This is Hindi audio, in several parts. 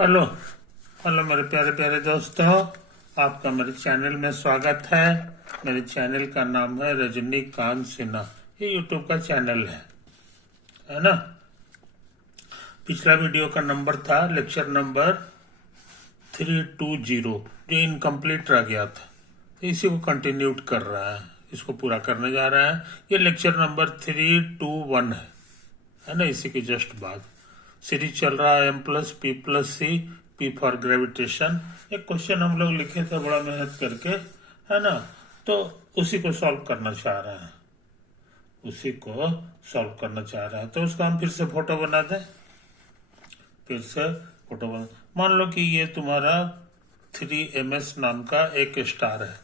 हेलो हेलो मेरे प्यारे प्यारे दोस्तों, आपका मेरे चैनल में स्वागत है। मेरे चैनल का नाम है रजनीकांत सिन्हा। ये यूट्यूब का चैनल है ना। पिछला वीडियो का नंबर था लेक्चर नंबर 320, जो इनकम्प्लीट रह गया था, तो इसी को कंटिन्यू कर रहा है, इसको पूरा करने जा रहा है। ये लेक्चर नंबर 321 है ना। इसी के जस्ट बाद सीरीज चल रहा है M+P+C, P फॉर ग्रेविटेशन। एक क्वेश्चन हम लोग लिखे थे बड़ा मेहनत करके, है ना। तो उसी को सॉल्व करना चाह रहे हैं, तो उसका हम फिर से फोटो बना दें। मान लो कि ये तुम्हारा 3MS नाम का एक स्टार है,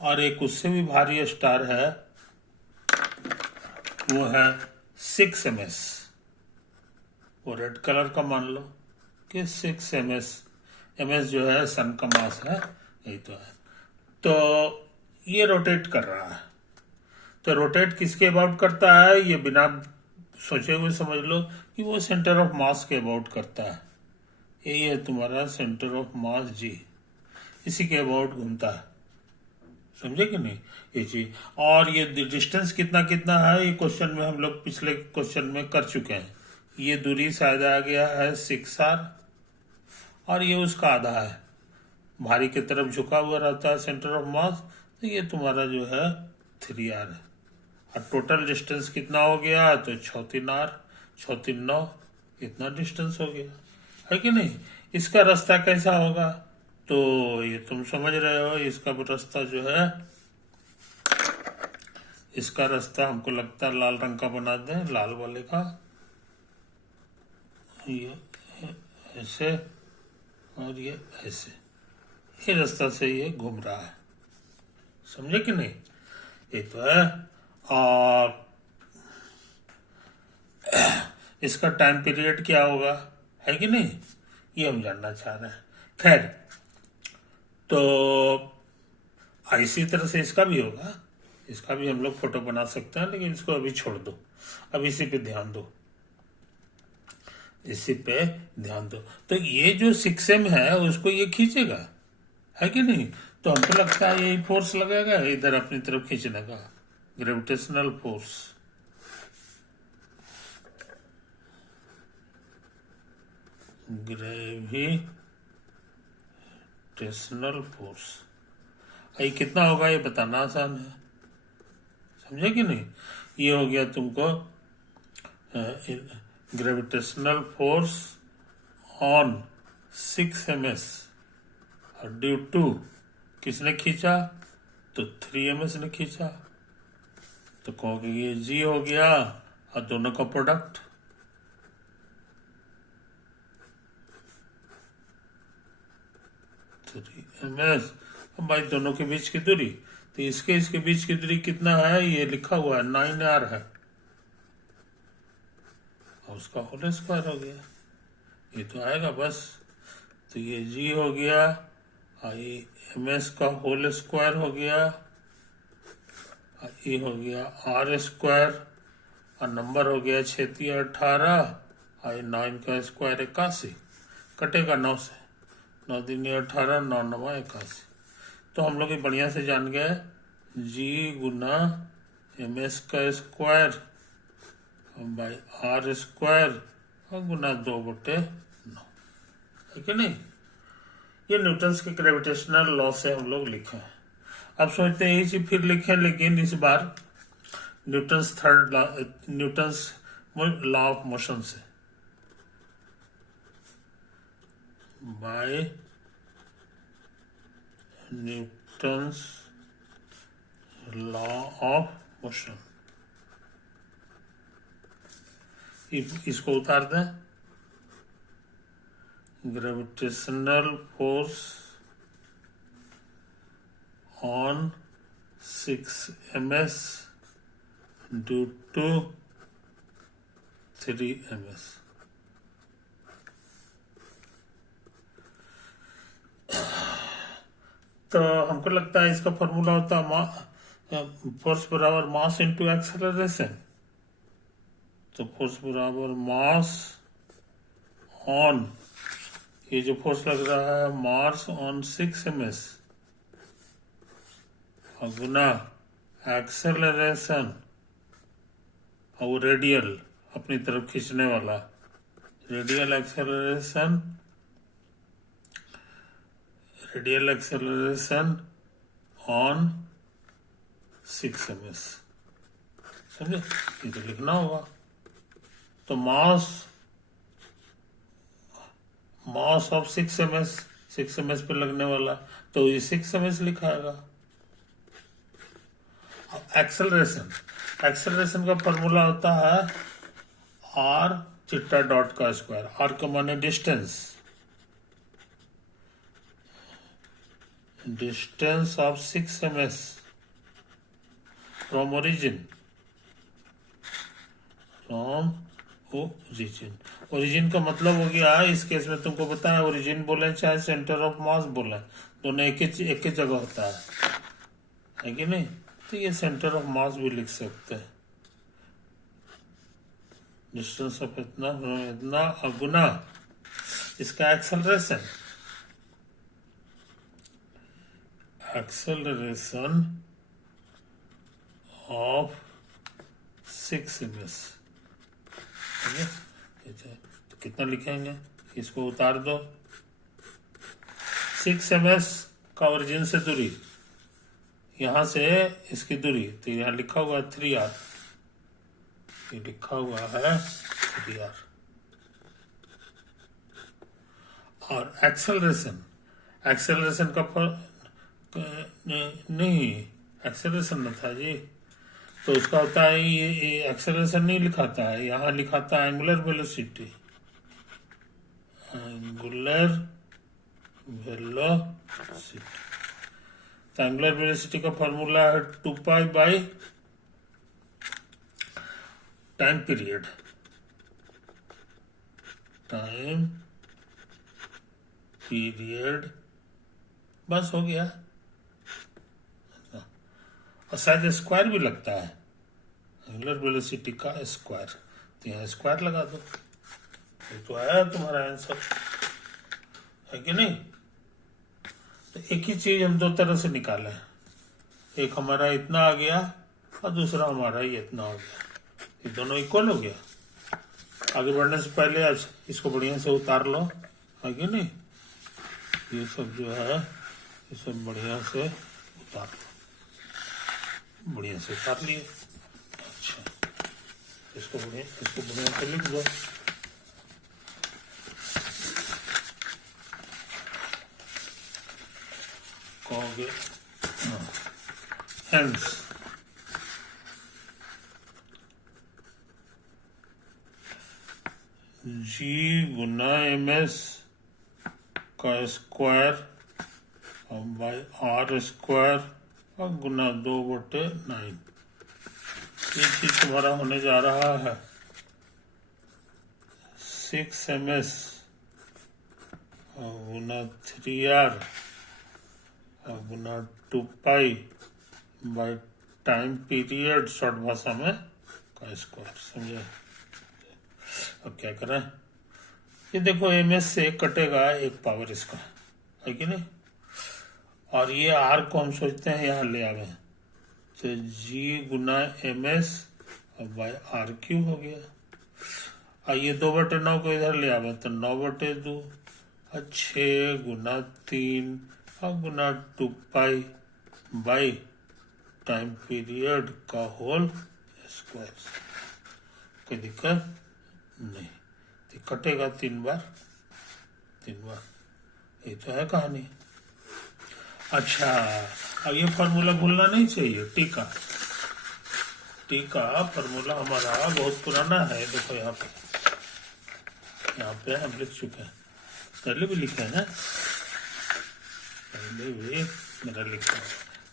और एक उससे भी भारी स्टार है, वो है 6MS। वो रेड कलर का मान लो कि 6MS जो है सन का मास है, यही तो है। तो ये रोटेट कर रहा है, तो रोटेट किसके अबाउट करता है, ये बिना सोचे हुए समझ लो कि वो सेंटर ऑफ मास के अबाउट करता है। यही है तुम्हारा सेंटर ऑफ मास जी, इसी के अबाउट घूमता है, समझे कि नहीं ये चीज। और ये डिस्टेंस कितना कितना है, ये क्वेश्चन में हम लोग पिछले क्वेश्चन में कर चुके हैं। ये दूरी शायद आ गया है 6R, और ये उसका आधा है, भारी की तरफ झुका हुआ रहता है सेंटर ऑफ मास, तो ये तुम्हारा जो है 3R है। और टोटल डिस्टेंस कितना हो गया, तो 6×3R 6×3=9, इतना डिस्टेंस हो गया, है कि नहीं। इसका रास्ता कैसा होगा, तो ये तुम समझ रहे हो। इसका रास्ता जो है, इसका रास्ता हमको लगता है लाल रंग का बना दें, लाल वाले का। ये ऐसे और ये ऐसे, ये रास्ता से ये घूम रहा है, समझे कि नहीं। ये तो है। और इसका टाइम पीरियड क्या होगा, है कि नहीं, ये हम जानना चाह रहे हैं। खैर, तो इसी तरह से इसका भी होगा, इसका भी हम लोग फोटो बना सकते हैं, लेकिन इसको अभी छोड़ दो, अब इसी पे ध्यान दो, तो ये जो 6M है उसको ये खींचेगा, है कि नहीं। तो हमको लगता है यही फोर्स लगेगा इधर अपनी तरफ खींचने का, ग्रेविटेशनल फोर्स। ये कितना होगा ये बताना आसान है, समझे कि नहीं। ये हो गया तुमको ग्रेविटेशनल फोर्स ऑन 6MS, और ड्यू टू किसने खींचा, तो 3MS ने खींचा। तो कहोगे ये G हो गया, और दोनों का प्रोडक्ट 3MS। अब भाई दोनों के बीच की दूरी, तो इसके बीच की दूरी कितना है, ये लिखा हुआ है 9R है, और उसका होल स्क्वायर हो गया, ये तो आएगा बस। तो ये G हो गया, और ये MS का होल स्क्वायर हो गया, और ये हो गया R², और नंबर हो गया 6×3=18, और 9 का स्क्वायर 81, कटेगा 9 से, 9×3=18, 9×9=81। तो हम लोग ये बढ़िया से जान गए, G गुना MS का स्क्वायर बाई R² और गुना 2/9, है कि नहीं। ये न्यूटन्स के ग्रेविटेशनल लॉ से हम लोग लिखे हैं। अब सोचते हैं यही चीज फिर लिखें, लेकिन इस बार न्यूटन्स लॉ ऑफ मोशन से, by Newton's law of motion. इसको उतार दें, gravitational force on 6MS due to 3MS। तो हमको लगता है इसका फॉर्मूला होता है फोर्स बराबर मास इंटू एक्सेलरेशन। तो फोर्स बराबर मास ऑन ये जो फोर्स लग रहा है मास ऑन 6 ms गुना एक्सेलरेशन और रेडियल अपनी तरफ खींचने वाला रेडियल एक्सेलरेशन ऑन 6 ms। समझे? ये तो लिखना होगा। तो मास ऑफ 6 ms पे लगने वाला, तो ये 6 ms लिखाएगा। एक्सेलरेशन का फॉर्मूला होता है आर चिट्टा डॉट का स्क्वायर। आर का माने distance of 6 ms from origin origin का मतलब हो गया, इस केस में तुमको पता है ओरिजिन बोले चाहे सेंटर ऑफ मास बोले, दोनों एक ही जगह होता है कि नहीं? तो ये सेंटर ऑफ मास भी लिख सकते हैं। डिस्टेंस ऑफ इतना गुना इसका एक्सेलरेशन ऑफ 6 ms। तो कितना लिखेंगे? इसको उतार दो। 6 ms का ओरिजिन से दूरी, यहां से इसकी दूरी, तो यहां लिखा हुआ है 3r, ये लिखा हुआ है 3r। और एक्सेलरेशन का नहीं, एक्सेलरेशन न था जी, तो उसका होता है ये एक्सेलरेशन नहीं लिखाता है, यहाँ लिखाता है एंगुलर वेलोसिटी। तो एंगुलर वेलोसिटी का फॉर्मूला है 2π बाई टाइम पीरियड। बस हो गया। और शायद स्क्वायर भी लगता है, एंगुलर वेलोसिटी का स्क्वायर, तो यहाँ स्क्वायर लगा दो, ये तो आया तुम्हारा आंसर, है कि नहीं? तो एक ही चीज हम दो तरह से निकाले, एक हमारा इतना आ गया और दूसरा हमारा ये इतना हो गया, ये दोनों इक्वल हो गया। आगे बढ़ने से पहले आज इसको बढ़िया से उतार लो, है कि नहीं? ये सब जो है ये सब बढ़िया से उतार लो, बढ़िया से उतार लिए। अच्छा, इसको बढ़िया से लिख दो। कहोगे हेंस जी गुना ms का स्क्वायर बाई r स्क्वायर और गुना 2/9। ये चीज तुम्हारा होने जा रहा है 6 ms गुना 3r गुना 2π बाई टाइम पीरियड, शॉर्ट भाषा में का स्क्वायर। समझे? अब क्या करें? ये देखो ms से कटेगा एक पावर इसका, है कि नहीं? और ये r को हम सोचते हैं यहाँ ले आवे, तो g Guna ms by r³ हो गया। और ये 2/9 को इधर ले आवे तो 9/2 और 6 गुना 3 और गुना 2π बाई टाइम पीरियड का होल स्क्वायर। कोई दिक्कत नहीं, तो कटेगा 3 बार। ये तो है कहानी। अच्छा, अब ये फॉर्मूला भूलना नहीं चाहिए। टी का फॉर्मूला हमारा बहुत पुराना है। देखो यहाँ पे हम लिख चुके हैं, पहले भी लिखे हैं, पहले भी मेरा लिखा है।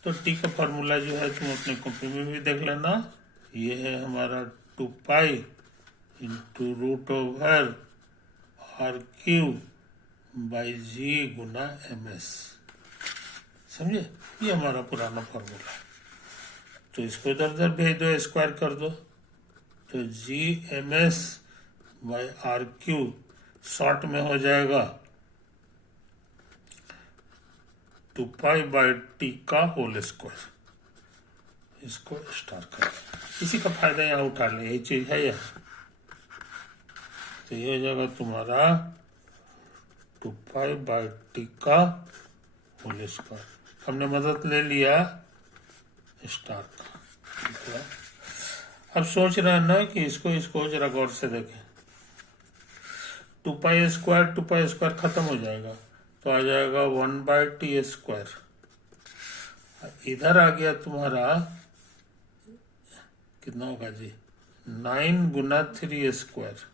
तो टी का फॉर्मूला जो है तुम अपने कॉपी में भी देख लेना। ये है हमारा 2π इंटू √r³ बाई जी गुना ms। समझे? ये हमारा पुराना फॉर्मूला। तो इसको इधर उधर भेज दो, स्क्वायर कर दो, तो जी ms बाई r³ शॉर्ट में हो जाएगा 2π/t का होल स्क्वायर, इसको स्टार कर, इसी का फायदा यहाँ उठा ले, यही चीज है यहाँ। तो ये हो जाएगा तुम्हारा 2π/t का होल स्क्वायर। हमने मदद ले लिया स्टार का, ठीक है। अब सोच रहे हैं ना कि इसको जरा गौर से देखें। 2π² खत्म हो जाएगा तो आ जाएगा 1/t²। इधर आ गया तुम्हारा कितना होगा जी, 9 गुना 3²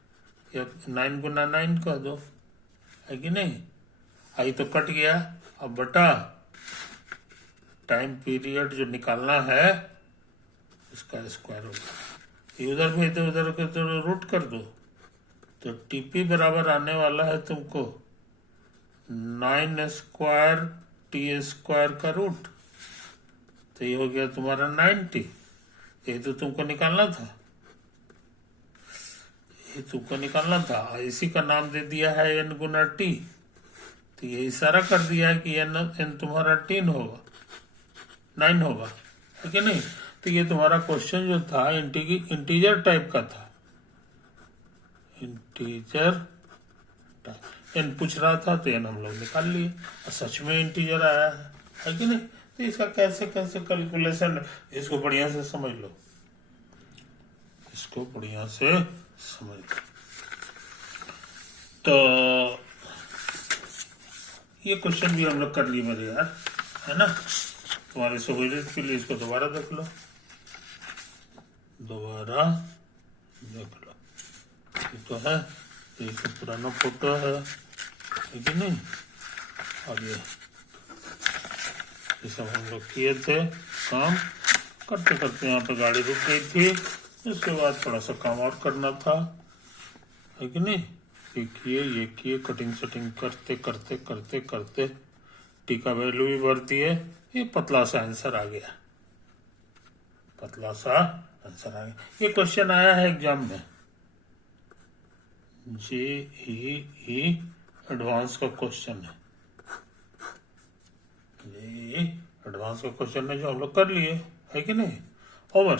या 9 गुना 9 कह दो, है कि नहीं। आई तो कट गया, अब बटा टाइम पीरियड जो निकालना है इसका स्क्वायर होगा। उधर भेज दो, उधर के तो रूट कर दो, तो टीपी बराबर आने वाला है तुमको 9² t² का रूट। तो ये हो गया तुम्हारा 90। ये तो तुमको निकालना था, ये तुमको निकालना था। इसी का नाम दे दिया है n गुना t। तो ये इशारा कर दिया है कि n तुम्हारा 10 होगा, 9 होगा, है कि नहीं। तो ये तुम्हारा क्वेश्चन जो था इंटीजर टाइप का था, इंटीजर टाइप। n पूछ रहा था तो n हम लोग निकाल लिए, और सच में इंटीजर आया है कि नहीं। तो इसका कैसे कैसे कैलकुलेशन, इसको बढ़िया से समझ लो, इसको बढ़िया से समझ लो। तो ये क्वेश्चन भी हम लोग कर लिए मेरे यार, है ना। तुम्हारे सहूलियत के लिए इसको दोबारा देख लो, दोबारा देख लो। ये तो है, ये तो पुराना फोटो है कि नहीं। और ये सब हम लोग किए थे काम, करते करते यहाँ पे गाड़ी रुक गई थी। इसके बाद थोड़ा सा काम और करना था, है कि नहीं। ये किए कटिंग शटिंग करते करते करते करते टी का वैल्यू भी भर दिए। ये पतला सा आंसर आ गया, पतला सा आंसर आ गया। ये क्वेश्चन आया है एग्जाम में, JEE एडवांस का क्वेश्चन है, JEE एडवांस का क्वेश्चन है जो हम लोग कर लिए, है कि नहीं। ओवर।